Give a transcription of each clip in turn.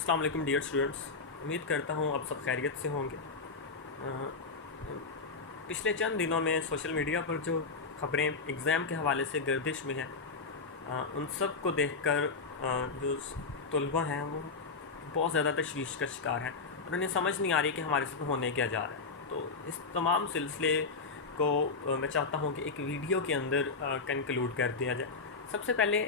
अस्सलाम वालेकुम dear students. उम्मीद करता हूँ आप सब खैरियत से होंगे। अ, पिछले चंद दिनों में सोशल मीडिया पर जो खबरें एग्ज़ाम के हवाले से गर्दिश में हैं, उन सब को देखकर जो तलबा हैं वो बहुत ज़्यादा तशवीश का शिकार हैं और उन्हें समझ नहीं आ रही कि हमारे साथ होने क्या जा रहा है। तो इस तमाम सिलसिले को मैं चाहता हूँ कि एक वीडियो के अंदर कंक्लूड कर दिया जाए। सबसे पहले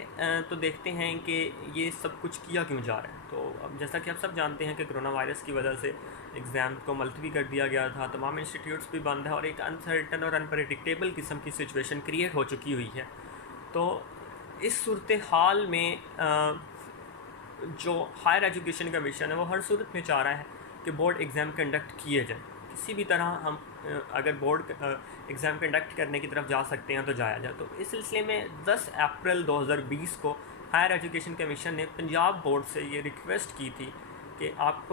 तो देखते हैं कि ये सब कुछ किया क्यों जा रहा है। तो अब जैसा कि आप सब जानते हैं कि कोरोना वायरस की वजह से एग्ज़ाम को मुलतवी कर दिया गया था, तमाम इंस्टीट्यूट्स भी बंद है और एक अनसर्टन और अनप्रडिक्टेबल किस्म की सिचुएशन क्रिएट हो चुकी हुई है। तो इस सूरत हाल में जो हायर एजुकेशन कमीशन है वो हर सूरत में चाह रहा है कि बोर्ड एग्ज़ाम कंडक्ट किए जाए। किसी भी तरह हम अगर बोर्ड एग्ज़ाम कंडक्ट करने की तरफ जा सकते हैं तो जाया जाए। तो इस सिलसिले में 10 अप्रैल 2020 को हायर एजुकेशन कमीशन ने पंजाब बोर्ड से ये रिक्वेस्ट की थी कि आप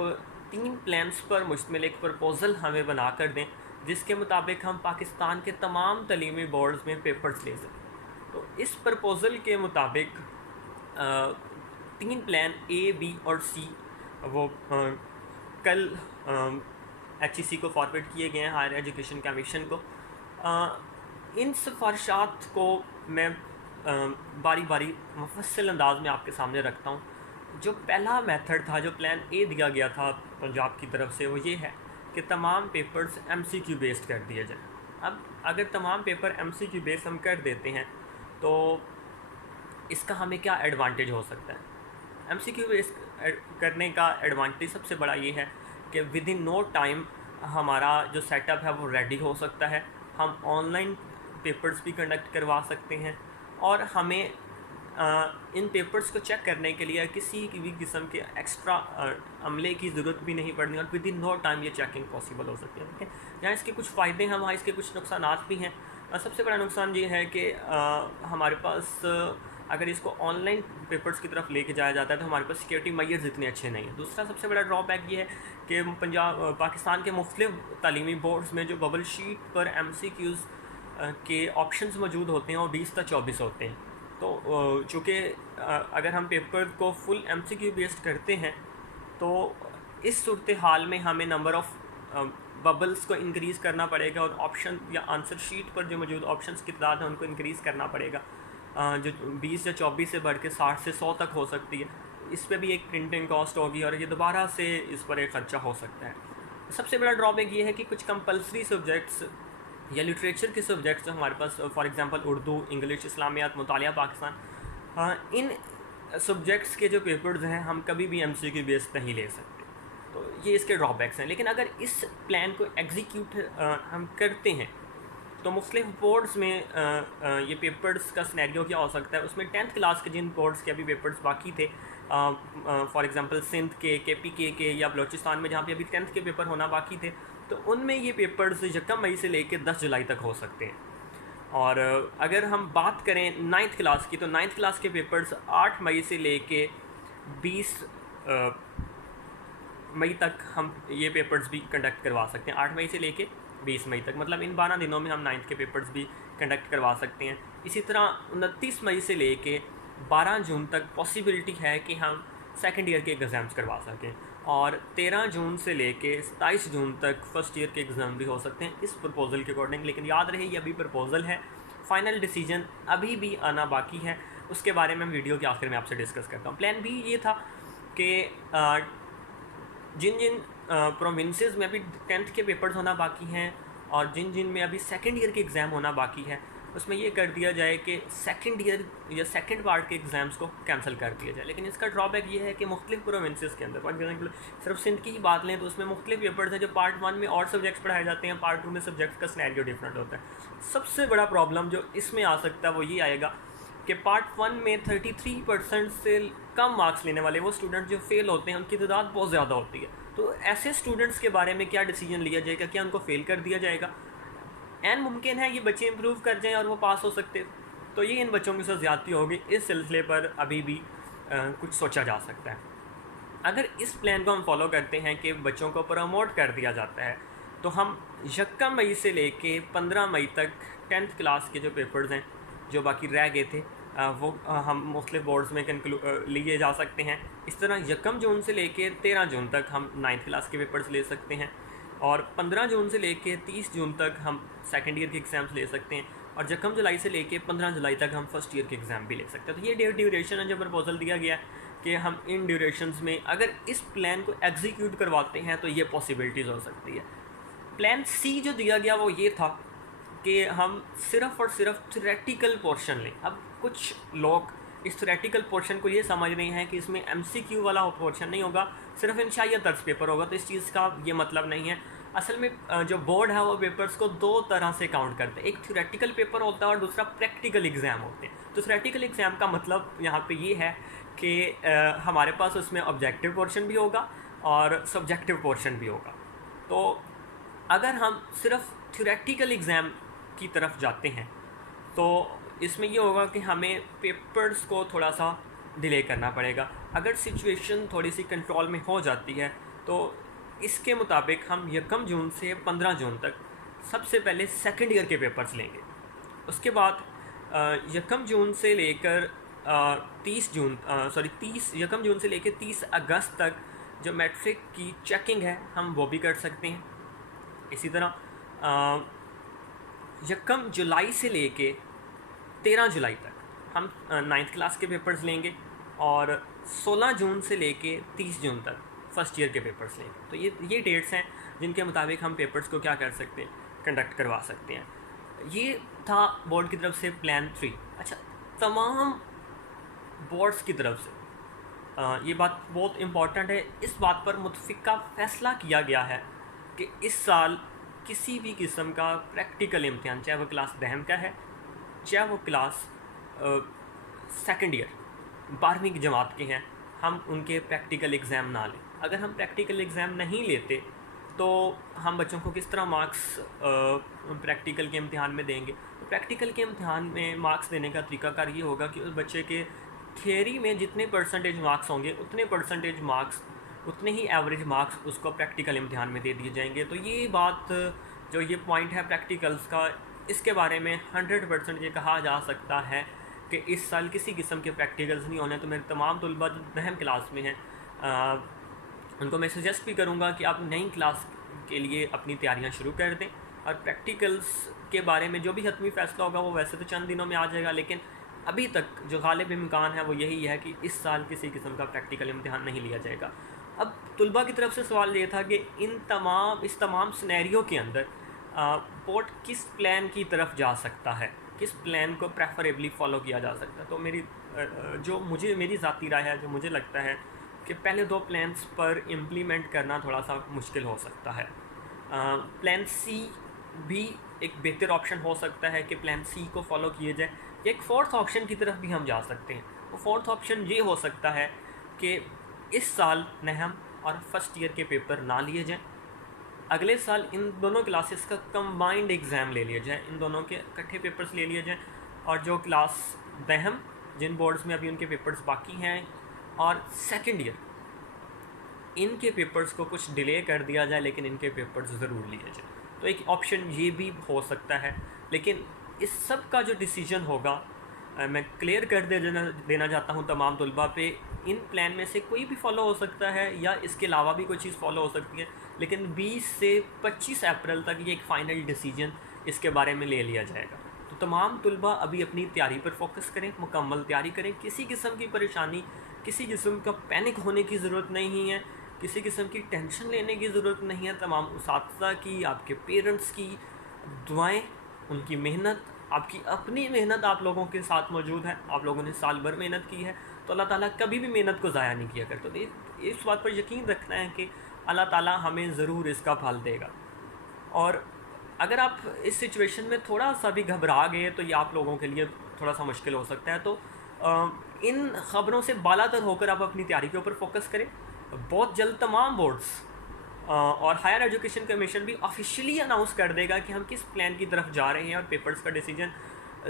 3 प्लान्स पर मुश्तमिल एक प्रपोज़ल हमें बना कर दें जिसके मुताबिक हम पाकिस्तान के तमाम तलीमी बोर्ड्स में पेपर्स ले सकें। तो इस प्रपोज़ल के मुताबिक 3 प्लान ए, बी और सी वो कल HEC को फॉरवर्ड किए गए हैं हायर एजुकेशन कमीशन को। इन सिफारिशात को मैं बारी बारी मुफस्सिल अंदाज में आपके सामने रखता हूँ। जो पहला मेथड था, जो प्लान ए दिया गया था पंजाब की तरफ से, वो ये है कि तमाम पेपर्स MCQ बेस्ड कर दिए जाए। अब अगर तमाम पेपर MCQ बेस्ड हम कर देते हैं तो इसका हमें क्या एडवांटेज हो सकता है। MCQ बेस्ड करने का एडवांटेज सबसे बड़ा ये है कि विद इन नो टाइम हमारा जो सेटअप है वो रेडी हो सकता है। हम ऑनलाइन पेपर्स भी कंडक्ट करवा सकते हैं और हमें इन पेपर्स को चेक करने के लिए किसी भी किस्म के एक्स्ट्रा अमले की ज़रूरत भी नहीं पड़नी और विद इन नो टाइम ये चेकिंग पॉसिबल हो सकती है। ठीक है, यहाँ इसके कुछ फ़ायदे हैं, वहाँ इसके कुछ नुकसानात भी हैं। सबसे बड़ा नुकसान ये है कि हमारे पास अगर इसको ऑनलाइन पेपर्स की तरफ लेके जाया जाता है तो हमारे पास सिक्योरिटी मेजर्स इतने अच्छे नहीं हैं। दूसरा सबसे बड़ा ड्रॉबैक ये है कि पाकिस्तान के मुख्तलिफ तालीमी बोर्ड्स में जो बबल शीट पर MCQs के ऑप्शंस मौजूद होते हैं वो 20 से 24 होते हैं। तो चूँकि अगर हम पेपर को फुल MCQ बेस्ड करते हैं तो इस सूरत हाल में हमें नंबर ऑफ़ बबल्स को इंक्रीज़ करना पड़ेगा और ऑप्शन या आंसर शीट पर जो मौजूद ऑप्शंस की तादाद है उनको इंक्रीज़ करना पड़ेगा, जो 20 या 24 से बढ़ के 60 से 100 तक हो सकती है। इस पर भी एक प्रिंटिंग कॉस्ट होगी और ये दोबारा से इस पर एक ख़र्चा हो सकता है। सबसे बड़ा ड्रॉबैक ये है कि कुछ कंपलसरी सब्जेक्ट्स या लिटरेचर के सब्जेक्ट्स जो हमारे पास, for example Urdu, English, Islamiyat, Mutalia Pakistan, इन सब्जेक्ट्स के जो पेपर्स हैं हम कभी भी MCQ बेस्ड नहीं ले सकते। तो ये इसके ड्रॉबैक्स हैं। लेकिन अगर इस प्लान को एग्जीक्यूट हम करते हैं तो मुख्तलिफ बोर्ड्स में ये पेपर्स का सिनेरियो क्या हो सकता है। उसमें 10th क्लास के जिन बोर्ड्स के अभी पेपर्स बाकी थे, फॉर एग्जांपल सिंध के, KPK के या बलूचिस्तान में जहाँ पे अभी 10th के पेपर होना बाकी थे, तो उनमें ये पेपर्स 1 मई से लेकर 10 जुलाई तक हो सकते हैं। और अगर हम बात करें 9th क्लास की, तो 9th क्लास के पेपर्स 8 मई से लेके 20 मई तक हम ये पेपर्स भी कंडक्ट करवा सकते हैं। 8 मई से लेके 20 मई तक, मतलब इन 12 दिनों में हम 9th के पेपर्स भी कंडक्ट करवा सकते हैं। इसी तरह 29 मई से लेके 12 जून तक पॉसिबिलिटी है कि हम सेकंड ईयर के एग्ज़ाम्स करवा सकें और 13 जून से लेके 27 जून तक फर्स्ट ईयर के एग्ज़ाम भी हो सकते हैं इस प्रपोज़ल के अकॉर्डिंग। लेकिन याद रहे ये अभी प्रपोज़ल है, फ़ाइनल डिसीजन अभी भी आना बाकी है। उसके बारे में हम वीडियो के आखिर में आपसे डिस्कस करता हूँ। प्लान भी ये था कि जिन जिन प्रोविंसेस में अभी 10th के पेपर्स होना बाकी हैं और जिन जिन में अभी सेकंड ईयर के एग्ज़ाम होना बाकी है, उसमें ये कर दिया जाए कि सेकंड ईयर या सेकंड पार्ट के एग्ज़ाम्स को कैंसिल कर दिया जाए। लेकिन इसका ड्रॉबैक ये है कि मुख्तलिफ प्रोविंसेस के अंदर, फॉर एग्जाम्पल सिर्फ सिंध की ही बात लें तो उसमें मुख्तलिफ पेपर्स हैं। जो पार्ट 1 में और सब्जेक्ट्स पढ़ाए जाते हैं, पार्ट 2 में सब्जेक्ट्स का सिनेरियो डिफरेंट होता है। सबसे बड़ा प्रॉब्लम जो इसमें आ सकता है वो ये आएगा कि पार्ट 1 में 33% से कम मार्क्स लेने वाले वो स्टूडेंट जो फेल होते हैं उनकी तादाद बहुत ज़्यादा होती है। तो ऐसे स्टूडेंट्स के बारे में क्या डिसीजन लिया जाएगा? क्या उनको फ़ेल कर दिया जाएगा? एन मुमकिन है ये बच्चे इंप्रूव कर जाएं और वो पास हो सकते, तो ये इन बच्चों के साथ ज़्यादती होगी। इस सिलसिले पर अभी भी कुछ सोचा जा सकता है। अगर इस प्लान को हम फॉलो करते हैं कि बच्चों को प्रमोट कर दिया जाता है तो हम 1 मई से लेके 15 मई तक 10th क्लास के जो पेपर्स हैं जो बाकी रह गए थे वो हम मुख्तलिफ बोर्ड्स में लिए जा सकते हैं। इस तरह 1 जून से लेके 13 जून तक हम 9th क्लास के पेपर्स ले सकते हैं, और 15 जून से लेके 30 जून तक हम सेकेंड ईयर के एग्ज़ाम्स ले सकते हैं, और 1 जुलाई से लेके 15 जुलाई तक हम फर्स्ट ईयर के एग्ज़ाम भी ले सकते हैं। तो ये ड्यूरेशन है जो प्रपोजल दिया गया है कि हम इन ड्यूरेशंस में अगर इस प्लान को एग्जीक्यूट करवाते हैं तो ये पॉसिबिलिटीज़ हो सकती है। प्लान सी जो दिया गया वो ये था कि हम सिर्फ़ और सिर्फ थ्योरेटिकल पोर्शन लें। अब कुछ लोग इस थ्योरेटिकल पोर्शन को ये समझ रहे हैं कि इसमें MCQ वाला पोर्शन नहीं होगा, सिर्फ इंशाइया तर्ज पेपर होगा। तो इस चीज़ का ये मतलब नहीं है। असल में जो बोर्ड है वो पेपर्स को 2 तरह से काउंट करते हैं, एक थ्योरेटिकल पेपर होता है और दूसरा प्रैक्टिकल एग्ज़ाम होते हैं। तो थ्योरेटिकल एग्ज़ाम का मतलब यहाँ पे ये है कि हमारे पास उसमें ऑब्जेक्टिव पोर्शन भी होगा और सब्जेक्टिव पोर्शन भी होगा। तो अगर हम सिर्फ थ्योरेटिकल एग्ज़ाम की तरफ जाते हैं तो इसमें ये होगा कि हमें पेपर्स को थोड़ा सा डिले करना पड़ेगा। अगर सिचुएशन थोड़ी सी कंट्रोल में हो जाती है तो इसके मुताबिक हम 1 जून से 15 जून तक सबसे पहले सेकंड ईयर के पेपर्स लेंगे। उसके बाद 1 जून से लेकर 1 जून से लेकर 30 अगस्त तक जो मैट्रिक की चेकिंग है हम वो भी कर सकते हैं। इसी तरह 1 जुलाई से लेके 13 जुलाई तक हम 9th क्लास के पेपर्स लेंगे, और 16 जून से लेके 30 जून तक फर्स्ट ईयर के पेपर्स लेंगे। तो ये डेट्स हैं जिनके मुताबिक हम पेपर्स को क्या कर सकते हैं, कंडक्ट करवा सकते हैं। ये था बोर्ड की तरफ से प्लान 3। अच्छा, तमाम बोर्ड्स की तरफ से ये बात बहुत इम्पॉर्टेंट है, इस बात पर मुतफ़िका फ़ैसला किया गया है कि इस साल किसी भी किस्म का प्रैक्टिकल इम्तिहान, चाहे वो क्लास 10 का है, चाहे वो क्लास सेकंड ईयर 12वीं की जमात के हैं, हम उनके प्रैक्टिकल एग्ज़ाम ना लें। अगर हम प्रैक्टिकल एग्ज़ाम नहीं लेते तो हम बच्चों को किस तरह मार्क्स प्रैक्टिकल के इम्तिहान में देंगे। तो प्रैक्टिकल के इम्तिहान में मार्क्स देने का तरीकाकार ये होगा कि उस बच्चे के थियरी में जितने परसेंटेज मार्क्स होंगे उतने परसेंटेज मार्क्स, उतने ही एवरेज मार्क्स उसको प्रैक्टिकल इम्तिहान में दे दिए जाएंगे। तो ये बात, जो ये पॉइंट है प्रैक्टिकल्स का, इसके बारे में 100% ये कहा जा सकता है कि इस साल किसी किस्म के प्रैक्टिकल्स नहीं होने। तो मेरे तमाम तलबा जो 10वीं क्लास में हैं उनको मैं सजेस्ट भी करूँगा कि आप नई क्लास के लिए अपनी तैयारियां शुरू कर दें, और प्रैक्टिकल्स के बारे में जो भी हतमी फ़ैसला होगा वो वैसे तो चंद दिनों में आ जाएगा, लेकिन अभी तक जो गालिब इम्कान है वो यही है कि इस साल किसी किस्म का प्रैक्टिकल इम्तिहान नहीं लिया जाएगा। अब तलबा की तरफ से सवाल ये था कि इस तमाम सिनेरियो के अंदर बोर्ड किस प्लान की तरफ जा सकता है, किस प्लान को प्रेफरेबली फ़ॉलो किया जा सकता है। तो मेरी ज़ाती राय है, जो मुझे लगता है कि पहले 2 प्लान्स पर इम्प्लीमेंट करना थोड़ा सा मुश्किल हो सकता है। प्लान सी भी एक बेहतर ऑप्शन हो सकता है कि प्लान सी को फॉलो किए जाए। एक 4th ऑप्शन की तरफ भी हम जा सकते हैं। वो 4th ऑप्शन ये हो सकता है कि इस साल नहम और फर्स्ट ईयर के पेपर ना लिए जाएं, अगले साल इन दोनों क्लासेस का कंबाइंड एग्ज़ाम ले लिया जाए, इन दोनों के इकट्ठे पेपर्स ले लिए जाएं, और जो क्लास दहम जिन बोर्ड्स में अभी उनके पेपर्स बाकी हैं और सेकंड ईयर, इनके पेपर्स को कुछ डिले कर दिया जाए, लेकिन इनके पेपर्स ज़रूर लिए जाए। तो एक ऑप्शन ये भी हो सकता है। लेकिन इस सब का जो डिसीजन होगा मैं क्लियर कर देना चाहता हूँ तमाम तलबा पे, इन प्लान में से कोई भी फॉलो हो सकता है या इसके अलावा भी कोई चीज़ फॉलो हो सकती है, लेकिन 20 से 25 अप्रैल तक ये एक फ़ाइनल डिसीजन इसके बारे में ले लिया जाएगा। तो तमाम तलबा अभी अपनी तैयारी पर फोकस करें, मुकम्मल तैयारी करें, किसी किस्म की परेशानी, किसी किस्म का पैनिक होने की ज़रूरत नहीं है, किसी किस्म की टेंशन लेने की ज़रूरत नहीं है। तमाम उस्ताज़ा की, आपके पेरेंट्स की दुआएं, उनकी मेहनत, आपकी अपनी मेहनत आप लोगों के साथ मौजूद है। आप लोगों ने साल भर मेहनत की है, तो अल्लाह ताला कभी भी मेहनत को ज़ाया नहीं किया करता। तो इस बात पर यकीन रखना है कि अल्लाह ताला हमें ज़रूर इसका फल देगा। और अगर आप इस सिचुएशन में थोड़ा सा भी घबरा गए तो ये आप लोगों के लिए थोड़ा सा मुश्किल हो सकता है। तो इन ख़बरों से बालातर होकर आप अपनी तैयारी के ऊपर फोकस करें। बहुत जल्द तमाम बोर्ड्स और हायर एजुकेशन कमीशन भी ऑफिशियली अनाउंस कर देगा कि हम किस प्लान की तरफ जा रहे हैं, और पेपर्स का डिसीजन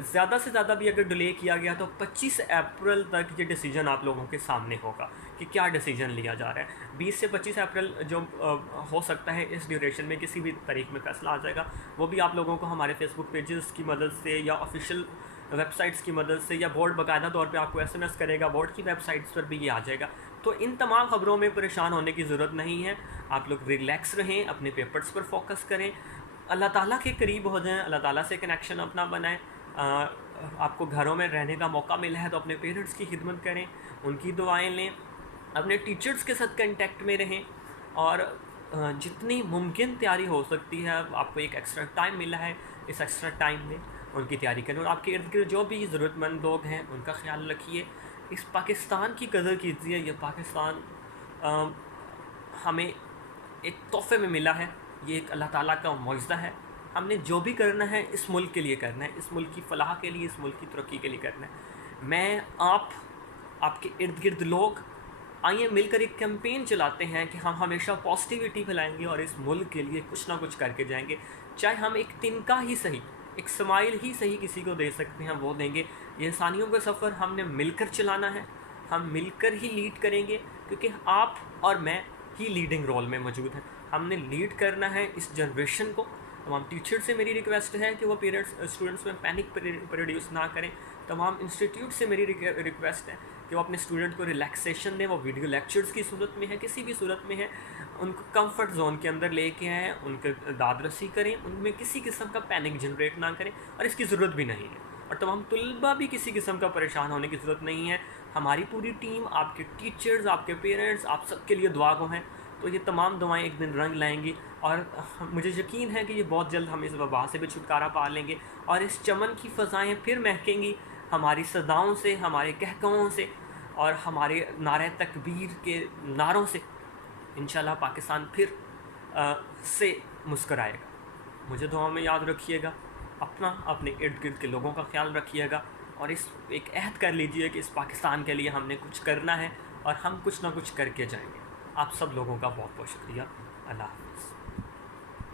ज़्यादा से ज़्यादा भी अगर डिले किया गया तो 25 अप्रैल तक ये डिसीजन आप लोगों के सामने होगा कि क्या डिसीजन लिया जा रहा है। 20 से 25 अप्रैल जो हो सकता है, इस ड्यूरेशन में किसी भी तारीख में फ़ैसला आ जाएगा। वो भी आप लोगों को हमारे फेसबुक पेजेस की मदद से या ऑफिशियल वेबसाइट्स की मदद से, या बोर्ड बाकायदा तौर पे आपको SMS करेगा, बोर्ड की वेबसाइट्स पर भी ये आ जाएगा। तो इन तमाम ख़बरों में परेशान होने की ज़रूरत नहीं है। आप लोग रिलैक्स रहें, अपने पेपर्स पर फोकस करें, अल्लाह ताला के करीब हो जाएं, अल्लाह ताला से कनेक्शन अपना बनाएं। आपको घरों में रहने का मौका मिला है तो अपने पेरेंट्स की खिदमत करें, उनकी दुआएं लें, अपने टीचर्स के साथ कांटेक्ट में रहें, और जितनी मुमकिन तैयारी हो सकती है, आपको एक एक्स्ट्रा टाइम मिला है, इस एक्स्ट्रा टाइम में उनकी तैयारी करें। और आपके इर्द गिर्द जो भी ज़रूरतमंद लोग हैं उनका ख्याल रखिए। इस पाकिस्तान की कदर कीजिए। ये पाकिस्तान हमें एक तोहफे में मिला है, ये एक अल्लाह ताला का मुआज़ा है। हमने जो भी करना है इस मुल्क के लिए करना है, इस मुल्क की फ़लाह के लिए, इस मुल्क की तरक्की के लिए करना है। मैं आपके इर्द गिर्द लोग, आइए मिलकर एक कैंपेन चलाते हैं कि हम हमेशा पॉजिटिविटी फैलाएंगे और इस मुल्क के लिए कुछ ना कुछ करके जाएंगे। चाहे हम एक तिनका ही सही, एक स्माइल ही सही किसी को दे सकते हैं, वो देंगे। ये इंसानियों का सफ़र हमने मिलकर चलाना है, हम मिलकर ही लीड करेंगे, क्योंकि आप और मैं ही लीडिंग रोल में मौजूद हैं। हमने लीड करना है इस जनरेशन को। तमाम टीचर से मेरी रिक्वेस्ट है कि वो स्टूडेंट्स में पैनिक प्रोड्यूस ना करें। तमाम इंस्टीट्यूट से मेरी रिक्वेस्ट है कि वो अपने स्टूडेंट को रिलैक्सेशन दें। वो वीडियो लेक्चर्स की सूरत में है, किसी भी सूरत में है, उनको कंफर्ट जोन के अंदर लेके आएँ, उनके दादरसी करें, उनमें किसी किस्म का पैनिक जनरेट ना करें, और इसकी ज़रूरत भी नहीं है। और तमाम तुलबा भी किसी किस्म का परेशान होने की ज़रूरत नहीं है। हमारी पूरी टीम, आपके टीचर्स, आपके पेरेंट्स, आप सबके लिए दुआ गो हैं। तो ये तमाम दुआएं एक दिन रंग लाएंगी, और मुझे यकीन है कि ये बहुत जल्द हम इस वबा से भी छुटकारा पा लेंगे, और इस चमन की फ़ज़ाएँ फिर महकेंगी हमारी सदाओं से, हमारे कहकहों से, और हमारे नारे तकबीर के नारों से। इंशाल्लाह पाकिस्तान फिर से मुस्कराएगा। मुझे दुआ में याद रखिएगा, अपने इर्द गिर्द के लोगों का ख्याल रखिएगा, और इस एक अहद कर लीजिए कि इस पाकिस्तान के लिए हमने कुछ करना है, और हम कुछ ना कुछ करके जाएंगे। आप सब लोगों का बहुत बहुत शुक्रिया। अल्लाह हाफ़िज़।